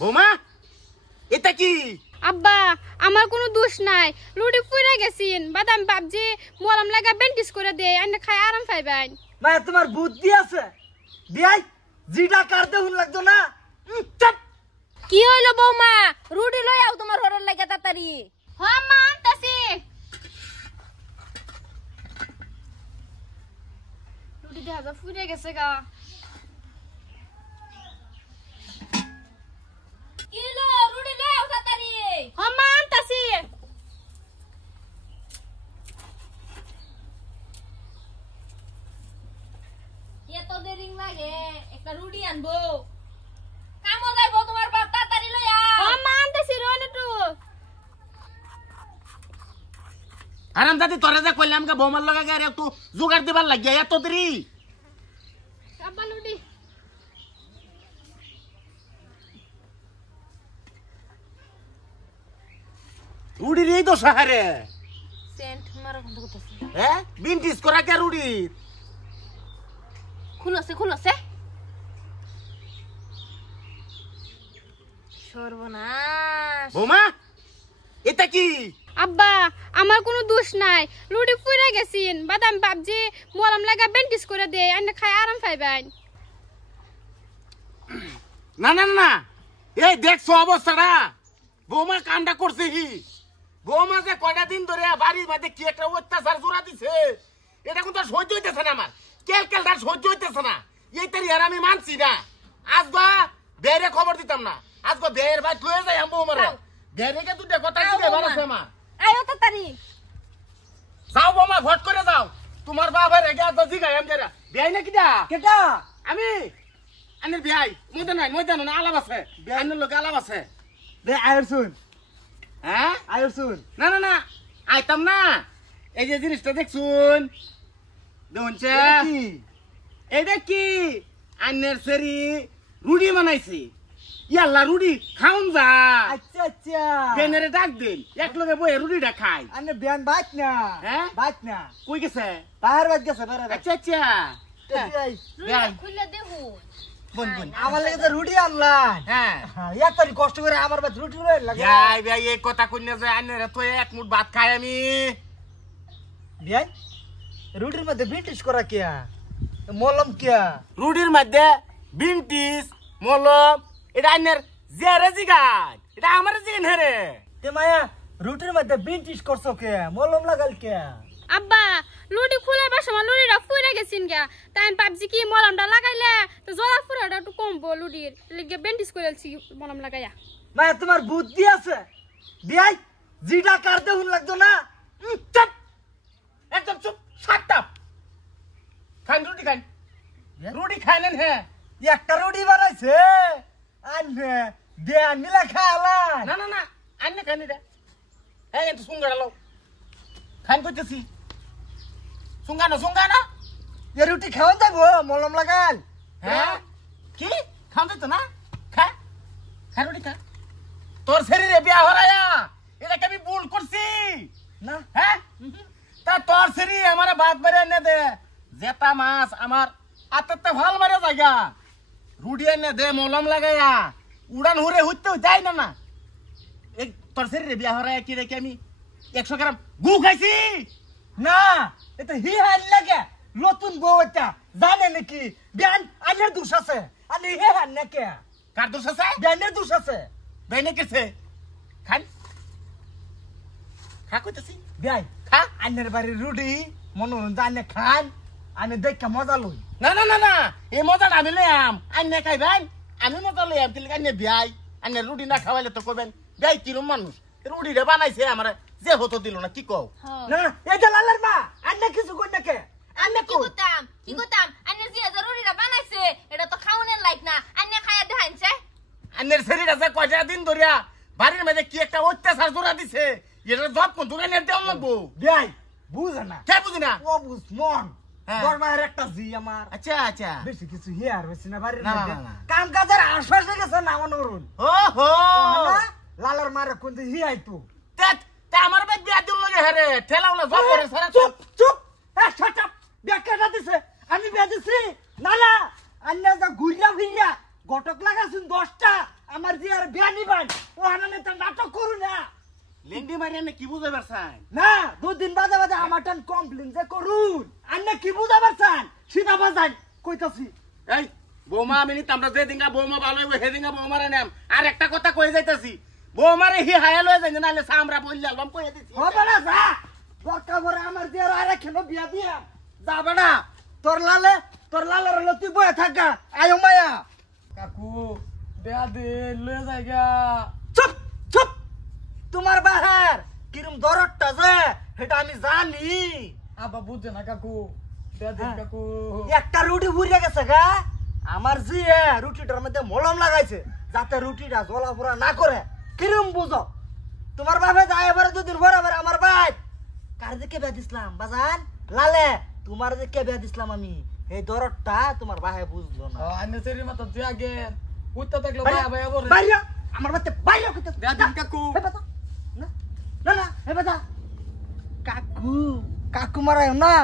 বৌমা এটা কি? আব্বা আমার কোনো দোষ নাই, রুটি পুড়ে গেছিন বাদাম বাবজি মলম লাগা ব্যান্ডেজ করে দে আইনা খাই আরাম পাইবেন। মা তোমার বুদ্ধি আছে বিয়াই জিটা কাটতে হুন লাগতো না। চুপ। কি হইলো বৌমা? রুটি লই আও তোমার হরর লাগা তাড়াতাড়ি। হ্যাঁ মা আনতাছি। রুটি দেখা যা পুড়ে গেছে গা। কি হইলো? রুটি লই আও তাড়াতাড়ি। হ্যাঁ মা আনতাছি। এত দেরি লাগে, একটা রুটি আনবো। কামো যাইবো তোমার বাপ, তাড়াতাড়ি লই আও। হ্যাঁ মা আনতাছি রনটু। আরাম দাদি তোরে যে কইলাম কে বৌমার লগে গে একটু জোগাড় দিবার লাগিয়া এত দেরি। আব্বা রুটি। রুডি রে তো সাহারে সেন্ট মারা বন্ধ করতেছি। হ্যাঁ বিনটিস করা কে রুডি? খুলছে খুলছে। সর্বনাশ। বৌমা এটা কি? আব্বা আমার কোনো দোষ নাই, রুটি পুড়ে গেছিন বাদাম বাবজি মলম লাগা ব্যান্ডেজ করে দে আইনা খাই আরাম পাইবেন। না না না এই দেখছো অবস্থাটা? বৌমা কামটা করছে হি। বৌমা যে কয়টা দিন ধরে বাড়ির মধ্যে কি একটা অত্যাচার জোড়া দিছে, এটা কিন্তু আর সহ্য হইতেছে না আমার। কেলকেলটা সহ্য হইতেছে না। এইটারই আর আমি মানছি না। আজগা বেরে খবর দিতাম না, আজগা বেয়ের ভাই লয়ে যাই বৌমারে। বেরেকে দুটা কথা দিতে পারছে মা। আয়ো তাড়াতাড়ি। যাও বৌমা ভোট করে যাও। তোমার বাবার এগা তো জিগাই আমি যারা বেয়াই না কিটা কেটা আমি আনের বিয়াই ময়দান না আলাপ আছে। আইনের লোক আলাপ আছে। দে আয়র শুন হ্যাঁ আয়র শুন। না না না আইতাম না। এই যে জিনিসটা দেখছুন দেখুনছে কি এইটা কি? আন্নের সেরি রুডি বানাইছি। ইয়াল্লা রুডি খাউন যা। আচ্ছা আচ্ছা বেনেরে ডাক দিন এক লগে বয়ে রুডিটা খাই। আনে বিয়ান বাইত না হ্যাঁ? বাইত না কই গেছে? তাহার বাইত গেছে বেরে আচ্ছা আচ্ছা বেই বেয়াই খুললে দেবো। বোন বোন আমার লাগে তো রুটি আনলাম। হ্যাঁ এত কষ্ট করে আমার বাইত রুটি লাগে যাই ভাই এই কথা কইনা যায় আন্নের তো এক মুঠ ভাত খাই আমি। বিয়াই রুটির মধ্যে ব্রিটিশ করা কিয়া মলম কিয়া রুডির মধ্যে বিনটিস মলম এটা আন্নের জেরে জিগান, এটা আমার জিগান হেরে। তে মায়া রুটির মধ্যে ব্রিটিশ করছো কে মলম লাগাল কে? আব্বা লুডি খুলে বাসা লুডিটা পুড়ে গেছিন গা, তাই পাবজি কি মলমটা লাগাইলে তো জলা ফুরাটা একটু কমবো লুডির লিগে ব্যান্ডেজ করেছি মলম লাগাইয়া। মায়া তোমার বুদ্ধি আছে বিয়াই জিটা কাটতে হুন লাগতো না। চুপ একদম চুপ শাট আপ। খান রুটি খান, রুটি খাইলেন। হ্যাঁ একটা রুটি বানাইছে আনবে দেয়া মিলা খালা না না না আন্নে খান এটা। হ্যাঁ কিন্তু সুঙ্গাড়া লো খান করতেছি। সুঙ্গানো সুঙ্গানো এ রুটি খাওয়া যাবো মলম লাগাল। হ্যাঁ কি খান দিত না? খা খা রুটি খা। তোর শরীরে বিয়া হরায়া এটা কি আমি ভুল করছি না হ্যাঁ? তা তোর শরীরে আমার ভাত মারে এনে দে। জেতা মাছ আমার আত্মাতে ভাল মারে জায়গা। রুটি এনে দে মলম লাগাইয়া উড়ান হুরে হইতে যাই না না। এই তোর শরীরে বিয়া হরায়া কি রেখে আমি 100 গ্রাম গু খাইছি। না এটা হি হাল লাগে নতুন বউ এটা জানে নাকি বিয়ান আনের দোষ আছে আনে হে হান না কে কার দোষ আছে? বিয়ানের দোষ আছে। বেনে কেছে খান খা কইতেছি বিয়াই খা। আনের বাড়ির রুটি মনোরঞ্জন আনে খান আনে দেখে মজা লই। না না না না এই মজাটা আমি লইয়াম আন্নে খাইবেন। আমি মজা লইয়াম কিন্তু আন্নে বিয়াই আন্নে রুটি না খাওয়াইলে তো কইবেন বিয়াই কিরম মানুষ রুটি রে বানাইছে আমার যে হতো দিল না কি কও? না এটা লালার মা আনে কিছু কই না কে আনে কি কই করতাম কি করতাম? আন্নে যে জরুরিটা বানাইছে এটা তো খাওনের লাইক না। আন্নে খায়া দেখাইছে। আন্নের শরীর আছে কয়টা দিন ধরিয়া বাড়ির মধ্যে কি একটা অত্যাচার জোড়া দিছে। এটা জব কোন দোকানে দেওয়া লাগবো। বিয়াই বুঝে না কে বুঝি না? ও বুঝ মন হ্যাঁ। দরমার একটা জি আমার আচ্ছা আচ্ছা বেশি কিছু হিয়ার হইছে না বাড়ির না, মধ্যে না, না। কাম কাজের আশ্বাস গেছে না মনোরণ ও হো লালার মারে কোন হিয়াই তো তে আমার বাদ বিয়া দিল লাগে হেরে ঠেলাওলা জব করে সারা চুপ চুপ শাট আপ ব্যাখ্যাটা দিছে আমি বেঁধেছি না না আন্না যা ঘুরিয়া ফিরিয়া গটক লাগাছুন 10টা আমার যে আর বিয়া নিবান ও হানানে তা নাটক করু না লেন্ডি মারিয়া না কি বুঝাইবার চাই না 2 দিন বাদে বাদে আমার টান কমপ্লেইন যে করুন আন্না কি বুঝাবার চান সিধা বাজান কইতাছি এই বৌমা আমি নিতাম আমরা যে দিনকা বৌমা ভালো হইব সেদিনকা বৌমারে নাম আর একটা কথা কই যাইতাছি বৌমারে হি হায়া লয়ে যাই নালে সামরা বললে আলবাম কই দিছি হবে না যা বকা করে আমার দিয়ে আর কেন বিয়া দিয়া যাবে না তোর লালের হলো তুই বয়ে থাকা আয়ো মায়া কাকু দেয়া দে লয়ে যাইগা চুপ চুপ তোমার বাহার কিরম দরটটা যে সেটা আমি জানি আবা বুঝে না কাকু দেয়া দে কাকু একটা রুটি ভুরিয়া গেছে গা আমার জি রুটিটার মধ্যে মলম লাগাইছে যাতে রুটিটা জ্বলাফোড়া না করে কিরম বুঝো তোমার বাপে যায় এবারে 2 দিন পরে আমার ভাই কার দিকে বিয়া দিছিলাম বাজান লালে তোমার দিকে বিয়া দিছিলাম আমি এই দরটটা তোমার ভাই বুঝলো না আনে সেরি মাথা তুই আগে উত্তা থাকলো ভাই ভাই বলে বাইরে আমার বাতে বাইরে কইতে দেয়া দিন কাকু হে বাতা না না না হে বাতা কাকু কাকু মারায় না